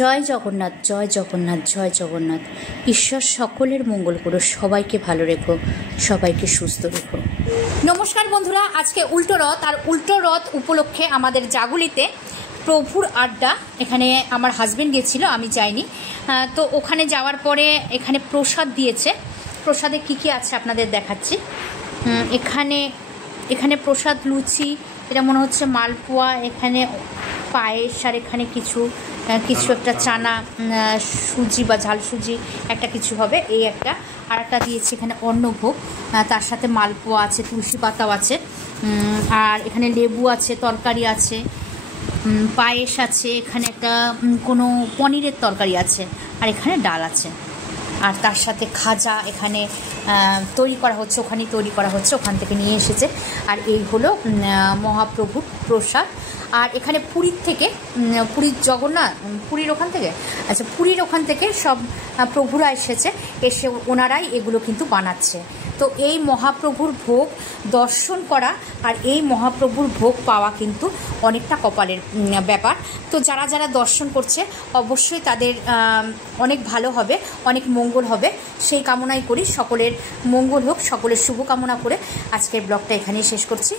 জয় জগন্নাথ, জয় জগন্নাথ, জয় জগন্নাথ। ঈশ্বর সকলের মঙ্গল করো, সবাইকে ভালো রেখো, সবাইকে সুস্থ রেখো। নমস্কার বন্ধুরা, আজকে উল্টো রথ, আর উল্টো রথ উপলক্ষে আমাদের জাগুলিতে প্রভুর আড্ডা। এখানে আমার হাজব্যান্ড গেছিলো, আমি যাইনি। তো ওখানে যাওয়ার পরে এখানে প্রসাদ দিয়েছে। প্রসাদে কি কি আছে আপনাদের দেখাচ্ছি। এখানে প্রসাদ লুচি, এটা মনে হচ্ছে মালপোয়া, এখানে পায়েস, আর এখানে কিছু একটা চানা সুজি বা ঝাল সুজি একটা কিছু হবে, এই একটা। আর একটা দিয়েছে এখানে অন্নভোগ, তার সাথে মালপোয়া আছে, তুলসী পাতাও আছে, আর এখানে লেবু আছে, তরকারি আছে, পায়েস আছে, এখানে একটা কোনো পনিরের তরকারি আছে, আর এখানে ডাল আছে, আর তার সাথে খাজা এখানে তৈরি করা হচ্ছে, ওখানেই তৈরি করা হচ্ছে, ওখান থেকে নিয়ে এসেছে। আর এই হলো মহাপ্রভুর প্রসাদ। আর এখানে পুরীর জগন্নাথ, পুরীর ওখান থেকে সব প্রভুরা এসে ওনারাই এগুলো কিন্তু বানাচ্ছে। তো এই মহাপ্রভুর ভোগ দর্শন করা আর এই মহাপ্রভুর ভোগ পাওয়া কিন্তু অনেকটা কপালের ব্যাপার। তো যারা যারা দর্শন করছে অবশ্যই তাদের অনেক ভালো হবে, অনেক মঙ্গল হবে, সেই কামনাই করি। সকলের মঙ্গল হোক, সকলের শুভ কামনা করে আজকের ব্লগটা এখানেই শেষ করছি।